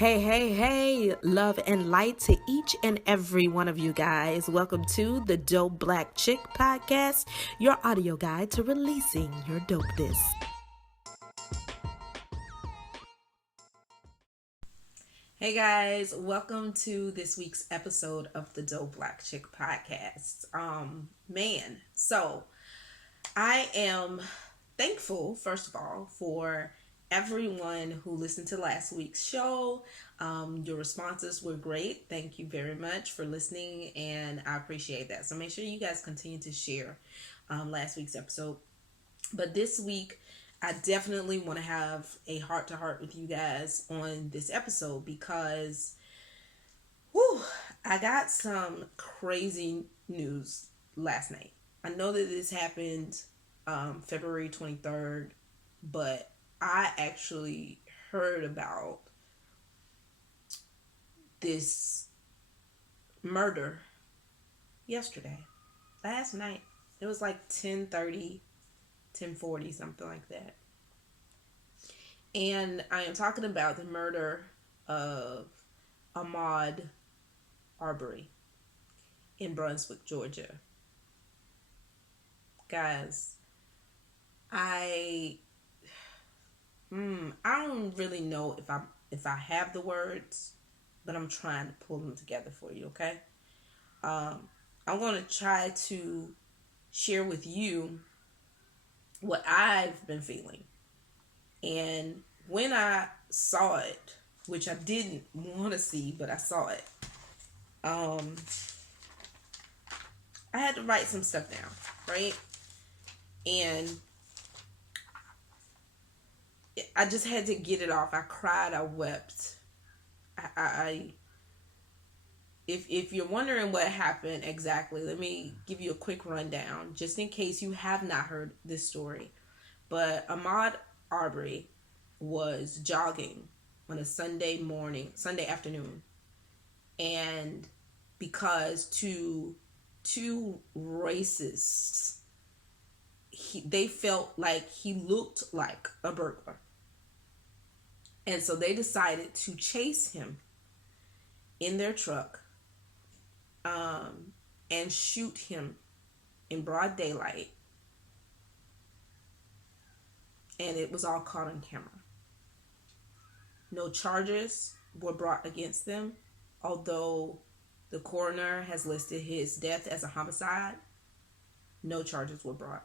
Hey, hey, hey, love and light to each and every one of you guys. Welcome to the Dope Black Chick Podcast, your audio guide to releasing your dopeness. Hey guys, welcome to this week's episode of the Dope Black Chick Podcast. So I am thankful, first of all, for everyone who listened to last week's show. Your responses were great. Thank you very much for listening, and I appreciate that. So make sure you guys continue to share last week's episode. But this week, I definitely want to have a heart-to-heart with you guys on this episode because I got some crazy news last night. I know that this happened February 23rd, but I actually heard about this murder yesterday, last night. It was like 10:30, 10:40, something like that. And I am talking about the murder of Ahmaud Arbery in Brunswick, Georgia. Guys, I don't really know if I have the words, but I'm trying to pull them together for you, okay? I'm going to try to share with you what I've been feeling. And when I saw it, which I didn't want to see, but I saw it, I had to write some stuff down, right? And I just had to get it off. I cried, I wept. If you're wondering what happened exactly, let me give you a quick rundown, just in case you have not heard this story. But Ahmaud Arbery was jogging on a Sunday afternoon, and because two racists, they felt like he looked like a burglar. And so they decided to chase him in their truck and shoot him in broad daylight. And it was all caught on camera. No charges were brought against them, although the coroner has listed his death as a homicide. No charges were brought.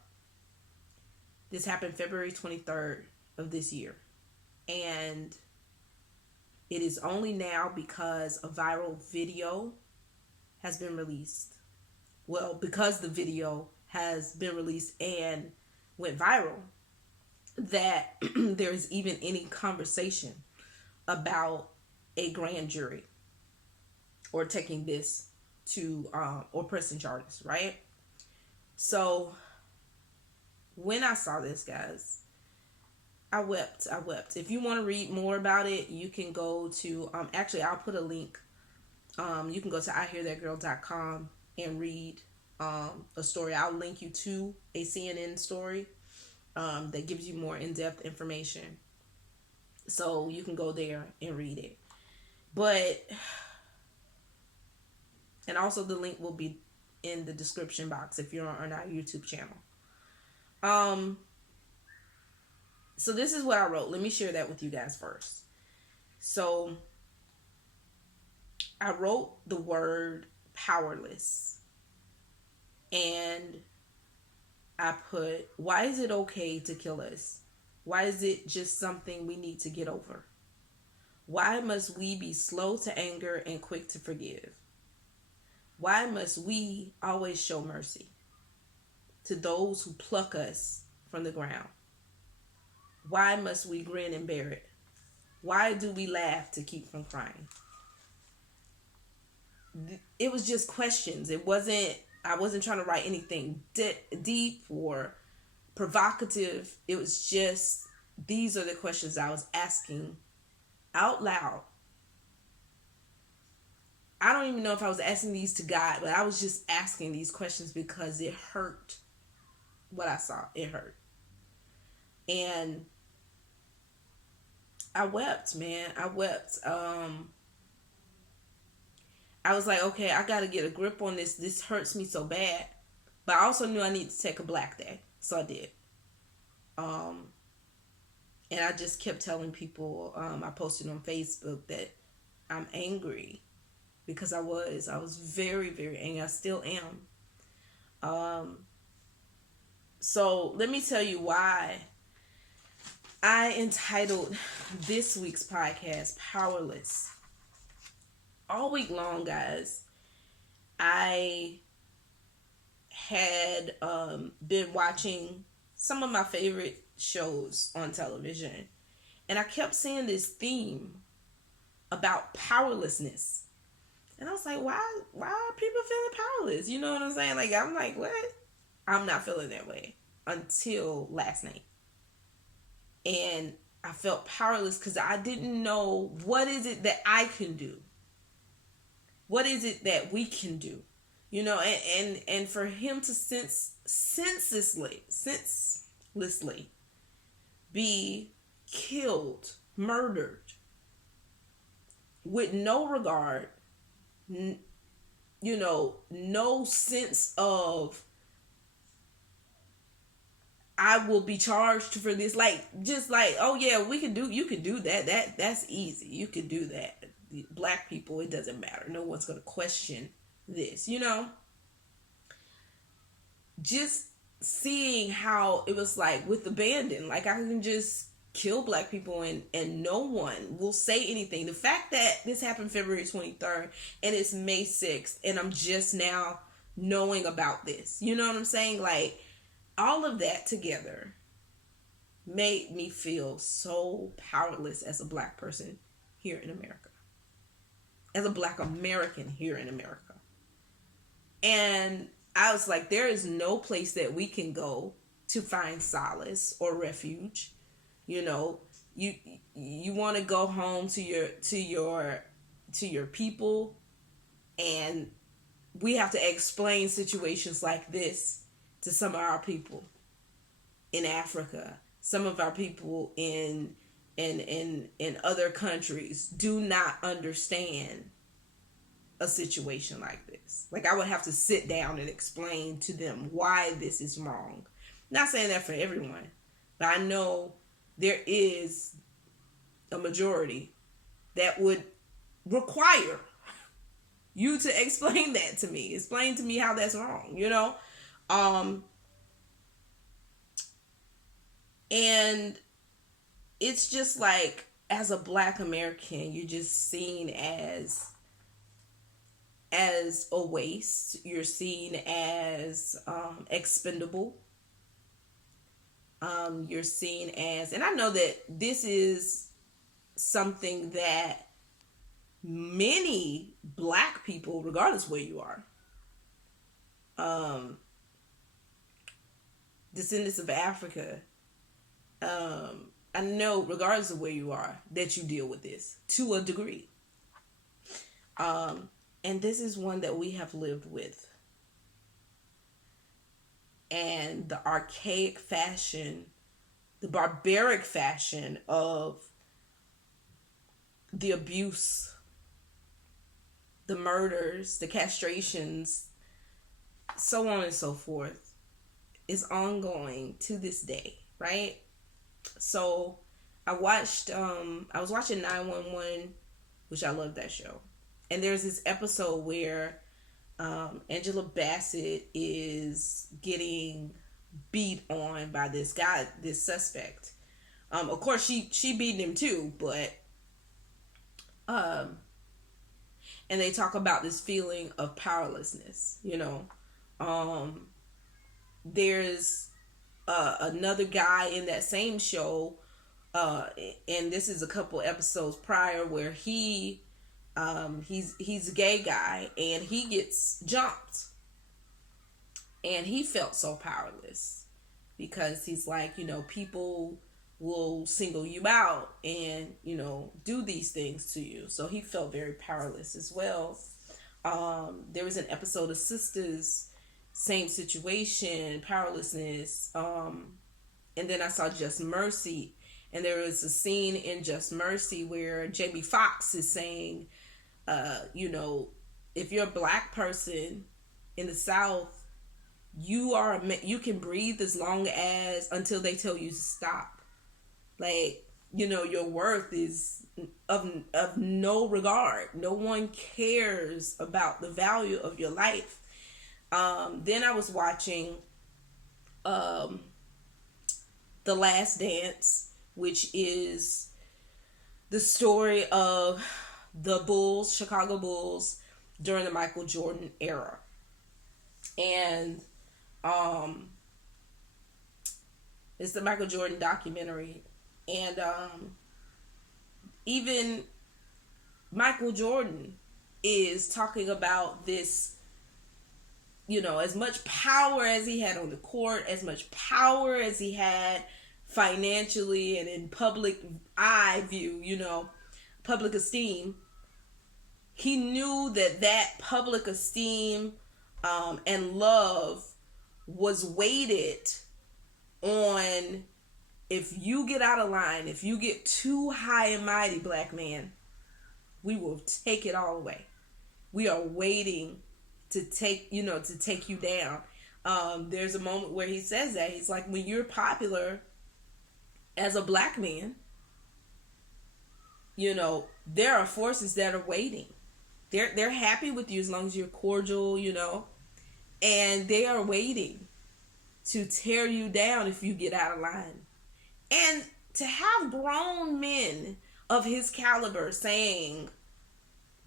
This happened February 23rd of this year. And it is only now because a viral video has been released. Well, because the video has been released and went viral, that there is even any conversation about a grand jury or taking this to or pressing charges, right? So when I saw this, guys, I wept. If you want to read more about it, you can go to actually I'll put a link. You can go to IHearThatGirl.com and read a story. I'll link you to a CNN story that gives you more in-depth information. So you can go there and read it. And also the link will be in the description box if you're on our YouTube channel. So this is what I wrote. Let me share that with you guys first. So I wrote the word powerless. And I put, why is it okay to kill us? Why is it just something we need to get over? Why must we be slow to anger and quick to forgive? Why must we always show mercy to those who pluck us from the ground? Why must we grin and bear it? Why do we laugh to keep from crying? It was just questions. I wasn't trying to write anything deep or provocative. It was just, these are the questions I was asking out loud. I don't even know if I was asking these to God, but I was just asking these questions because it hurt. What I saw, it hurt. And I wept, man. I wept. I was like, okay, I got to get a grip on this. This hurts me so bad. But I also knew I needed to take a black day. So I did. Um, and I just kept telling people, I posted on Facebook that I'm angry because I was very, very angry. I still am. So let me tell you why I entitled this week's podcast Powerless. All week long, guys, I had been watching some of my favorite shows on television, and I kept seeing this theme about powerlessness. And I was like, why are people feeling powerless? You know what I'm saying? Like, I'm like, what? I'm not feeling that way until last night. And I felt powerless because I didn't know, what is it that I can do? What is it that we can do? You know, and for him to senselessly be killed, murdered, with no regard, you know, no sense of, I will be charged for this. Like, just like, oh yeah, you can do that. That's easy. You can do that. Black people, it doesn't matter. No one's going to question this, you know? Just seeing how it was like with abandon, like I can just kill black people and no one will say anything. The fact that this happened February 23rd and it's May 6th and I'm just now knowing about this, you know what I'm saying? Like, all of that together made me feel so powerless as a black person here in America. As a black American here in America. And I was like, there is no place that we can go to find solace or refuge. You know, you want to go home to your people, and we have to explain situations like this to some of our people in Africa. Some of our people in other countries do not understand a situation like this. Like, I would have to sit down and explain to them why this is wrong. Not saying that for everyone, but I know there is a majority that would require you to explain that to me. Explain to me how that's wrong, you know? And it's just like, as a black American, you're just seen as a waste. You're seen as expendable. You're seen as, and I know that this is something that many black people, regardless where you are, descendants of Africa, I know, regardless of where you are, that you deal with this to a degree. And this is one that we have lived with. And the archaic fashion, the barbaric fashion of the abuse, the murders, the castrations, so on and so forth, is ongoing to this day, right? So I was watching 911, which I love that show. And there's this episode where Angela Bassett is getting beat on by this guy, this suspect. Of course, she beat him too, but and they talk about this feeling of powerlessness. You know, there's another guy in that same show, and this is a couple episodes prior, where he's a gay guy and he gets jumped, and he felt so powerless because he's like, you know, people will single you out and, you know, do these things to you. So he felt very powerless as well. There was an episode of Sisters, same situation, powerlessness. And then I saw Just Mercy, And there is a scene in Just Mercy where Jamie Foxx is saying, if you're a black person in the South, you can breathe as long as until they tell you to stop. Like, your worth is of no regard. No one cares about the value of your life. Then I was watching The Last Dance, which is the story of the Bulls, Chicago Bulls, during the Michael Jordan era. And it's the Michael Jordan documentary. And even Michael Jordan is talking about this, as much power as he had on the court, as much power as he had financially and in public eye view, public esteem. He knew that public esteem and love was weighted on, if you get out of line, if you get too high and mighty, black man, we will take it all away. We are waiting to take you down. There's a moment where he says that. He's like, when you're popular as a black man, there are forces that are waiting. They're happy with you as long as you're cordial, and they are waiting to tear you down if you get out of line. And to have grown men of his caliber saying,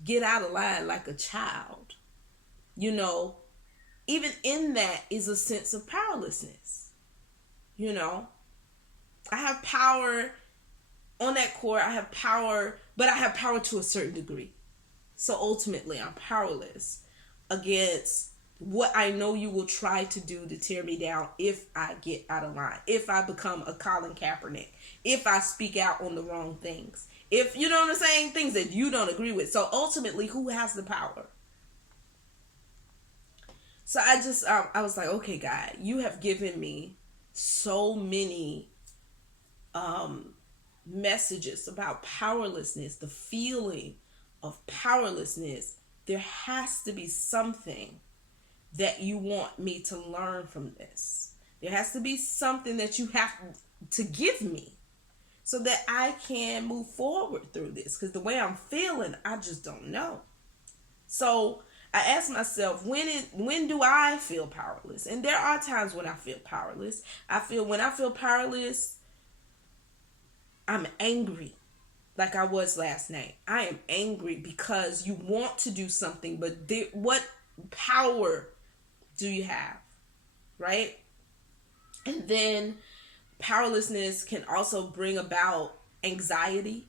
get out of line like a child, even in that is a sense of powerlessness. I have power on that court. I have power, but I have power to a certain degree. So ultimately, I'm powerless against what I know you will try to do to tear me down if I get out of line, if I become a Colin Kaepernick, if I speak out on the wrong things, if, you know what I'm saying, things that you don't agree with. So ultimately, who has the power? So I was like, okay, God, you have given me so many messages about powerlessness, the feeling of powerlessness. There has to be something that you want me to learn from this. There has to be something that you have to give me so that I can move forward through this. Because the way I'm feeling, I just don't know. So I asked myself, when do I feel powerless? And there are times when I feel powerless. When I feel powerless, I'm angry. Like I was last night. I am angry because you want to do something, but what power do you have? Right? And then powerlessness can also bring about anxiety.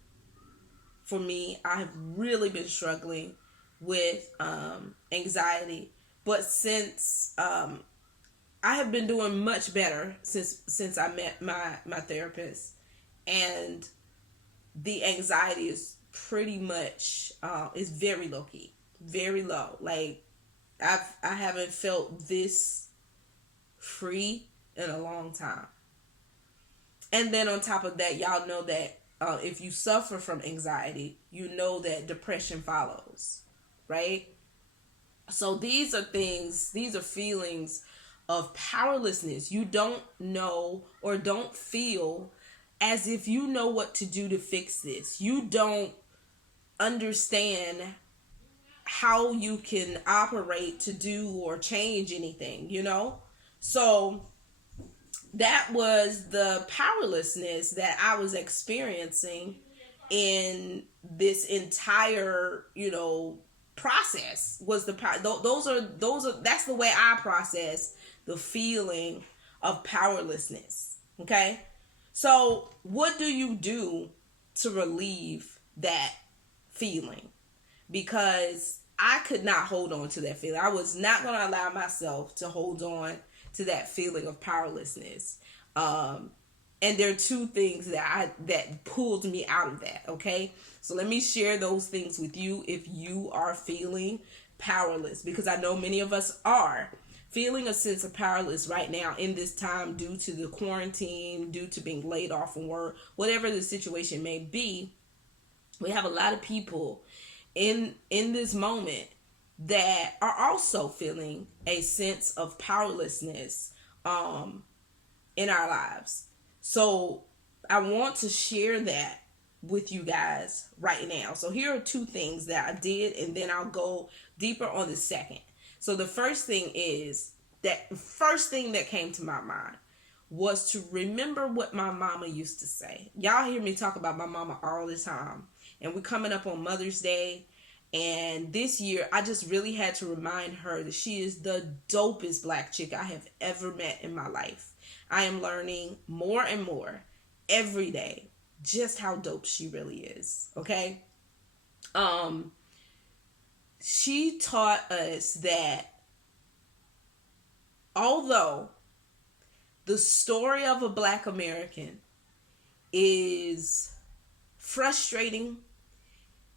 For me, I have really been struggling with anxiety, but since I have been doing much better since I met my therapist, and the anxiety is pretty much is very low key, very low. Like I haven't felt this free in a long time. And then on top of that, y'all know that if you suffer from anxiety, you know that depression follows, right? So these are feelings of powerlessness. You don't know or don't feel as if you know what to do to fix this. You don't understand how you can operate to do or change anything, So that was the powerlessness that I was experiencing in this entire, process. Was the those are that's the way I process the feeling of powerlessness. Okay? So, what do you do to relieve that feeling? Because I could not hold on to that feeling. I was not going to allow myself to hold on to that feeling of powerlessness. And there are two things that pulled me out of that, okay? So let me share those things with you if you are feeling powerless, because I know many of us are. feeling a sense of powerless right now in this time due to the quarantine, due to being laid off from work, whatever the situation may be, we have a lot of people in this moment that are also feeling a sense of powerlessness in our lives. So I want to share that with you guys right now. So here are two things that I did, and then I'll go deeper on the second. So the first thing that came to my mind was to remember what my mama used to say. Y'all hear me talk about my mama all the time. And we're coming up on Mother's Day. And this year, I just really had to remind her that she is the dopest black chick I have ever met in my life. I am learning more and more every day just how dope she really is. Okay? She taught us that although the story of a Black American is frustrating,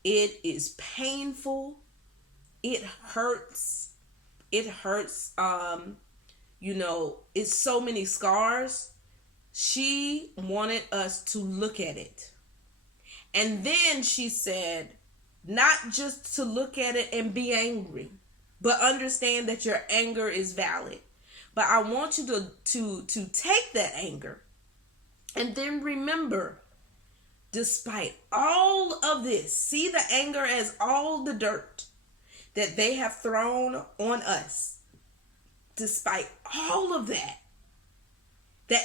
it is painful, it hurts, it's so many scars. She wanted us to look at it. And then she said, not just to look at it and be angry, but understand that your anger is valid. But I want you to take that anger and then remember, despite all of this, see the anger as all the dirt that they have thrown on us. Despite all of that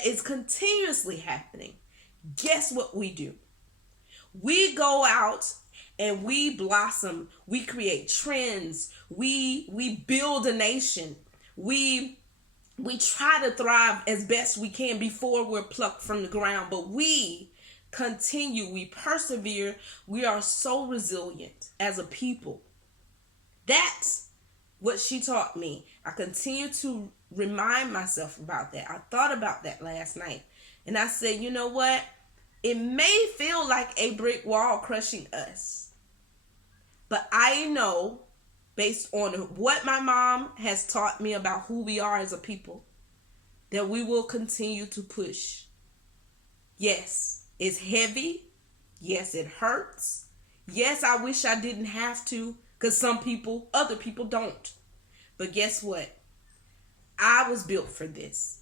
is continuously happening, guess what we do? We go out and we blossom. We create trends. We build a nation. We try to thrive as best we can before we're plucked from the ground. But we continue. We persevere. We are so resilient as a people. That's what she taught me. I continue to remind myself about that. I thought about that last night. And I said, you know what? It may feel like a brick wall crushing us. But I know, based on what my mom has taught me about who we are as a people, that we will continue to push. Yes, it's heavy. Yes, it hurts. Yes, I wish I didn't have to, because other people don't. But guess what? I was built for this.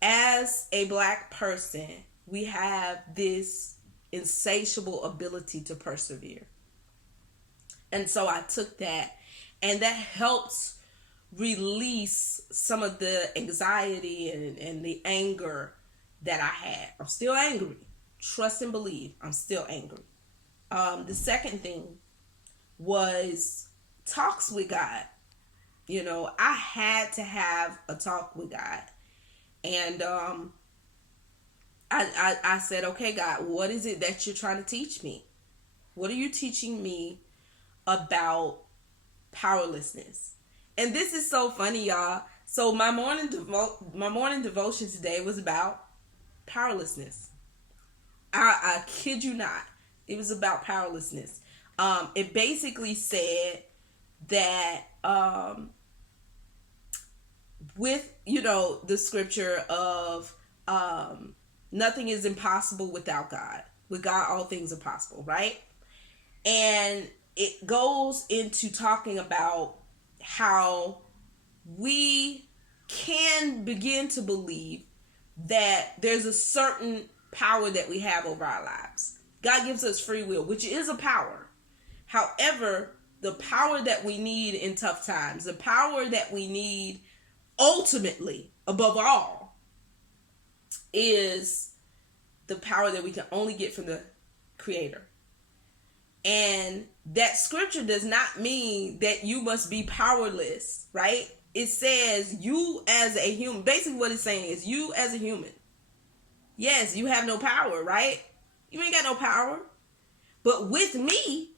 As a Black person, we have this insatiable ability to persevere. And so I took that, and that helps release some of the anxiety and the anger that I had. I'm still angry. Trust and believe, I'm still angry. The second thing was talks with God. I had to have a talk with God. And I said, okay, God, what is it that you're trying to teach me? What are you teaching me about powerlessness? And this is so funny, y'all. So my morning devotion today was about powerlessness. I kid you not. It was about powerlessness. It basically said that with the scripture of nothing is impossible without God. With God, all things are possible, right? And it goes into talking about how we can begin to believe that there's a certain power that we have over our lives. God gives us free will, which is a power. However, the power that we need in tough times, the power that we need ultimately, above all, is the power that we can only get from the Creator. And that scripture does not mean that you must be powerless, right? It says you as a human. Basically what it's saying is you as a human. Yes, you have no power, right? You ain't got no power. But with me,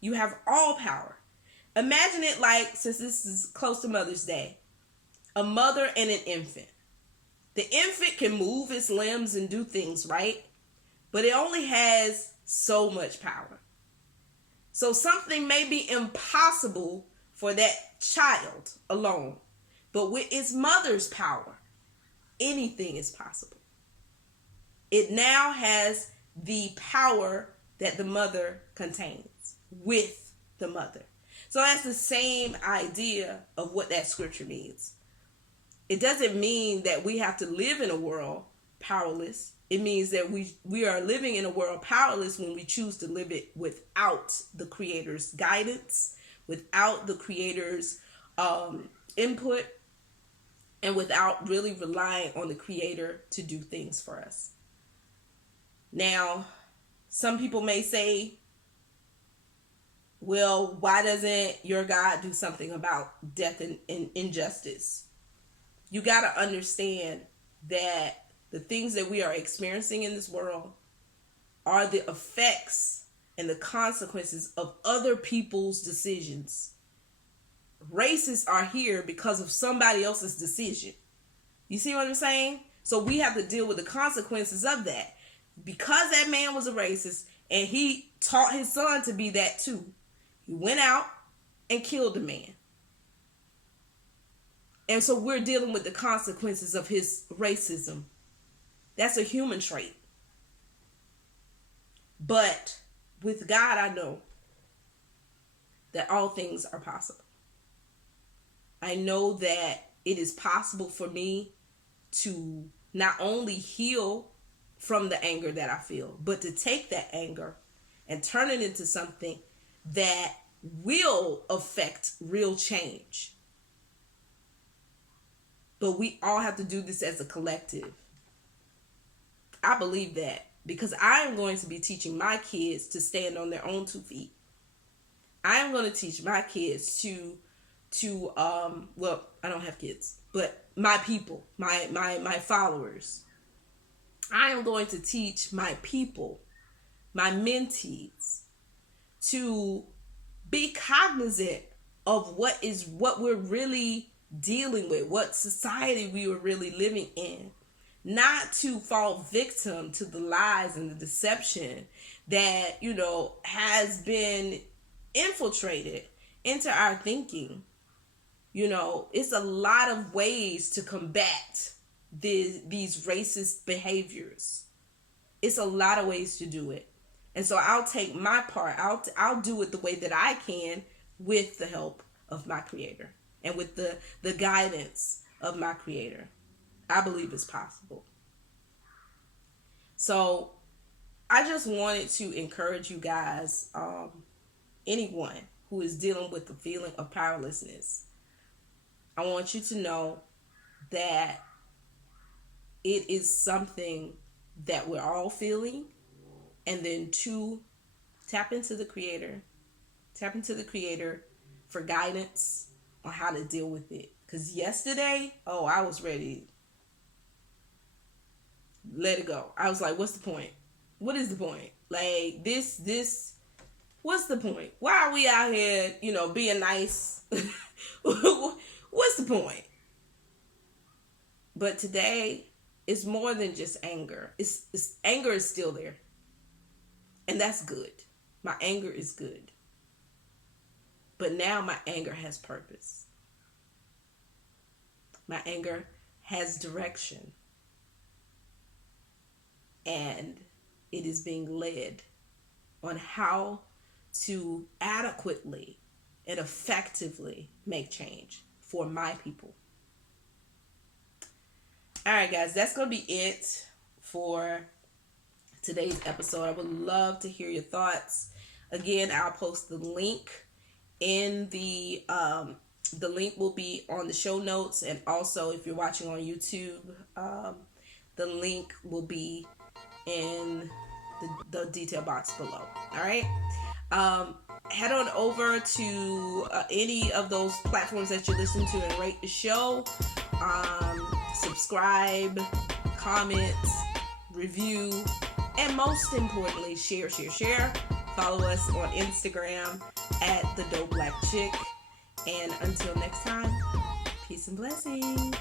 you have all power. Imagine it like, since this is close to Mother's Day, a mother and an infant. The infant can move its limbs and do things, right? But it only has so much power. So something may be impossible for that child alone, But with its mother's power, anything is possible. It now has the power that the mother contains with the mother. So that's the same idea of what that scripture means. It doesn't mean that we have to live in a world powerless. It means that we are living in a world powerless when we choose to live it without the Creator's guidance, without the Creator's input, and without really relying on the Creator to do things for us. Now, some people may say, well, why doesn't your God do something about death and injustice? You got to understand that the things that we are experiencing in this world are the effects and the consequences of other people's decisions. Racists are here because of somebody else's decision. You see what I'm saying? So we have to deal with the consequences of that. Because that man was a racist and he taught his son to be that too, he went out and killed the man. And so we're dealing with the consequences of his racism. That's a human trait. But with God, I know that all things are possible. I know that it is possible for me to not only heal from the anger that I feel, but to take that anger and turn it into something that will affect real change. But we all have to do this as a collective. I believe that because I am going to be teaching my kids to stand on their own 2 feet. I am going to teach my kids to well, I don't have kids, but my people, my followers. I am going to teach my people, my mentees, to be cognizant of what we're really dealing with, what society we are really living in. Not to fall victim to the lies and the deception that, has been infiltrated into our thinking. It's a lot of ways to combat these racist behaviors. It's a lot of ways to do it. And so I'll take my part. I'll do it the way that I can with the help of my Creator and with the guidance of my Creator. I believe it's possible. So I just wanted to encourage you guys, anyone who is dealing with the feeling of powerlessness, I want you to know that it is something that we're all feeling. And then 2, tap into the Creator. Tap into the Creator for guidance on how to deal with it. Because yesterday, I was ready. Let it go. I was like, what's the point? What is the point? Like, this, what's the point? Why are we out here, being nice? What's the point? But today, it's more than just anger. It's anger is still there. And that's good. My anger is good. But now my anger has purpose. My anger has direction. And it is being led on how to adequately and effectively make change for my people. All right, guys, that's going to be it for today's episode. I would love to hear your thoughts. Again, I'll post the link in the link will be on the show notes. And also, if you're watching on YouTube, the link will be in the detail box below. All right. Head on over to any of those platforms that you listen to and rate the show. Subscribe, comments, review, and most importantly, share. Follow us on Instagram at The Dope Black Chick. And until next time, peace and blessings.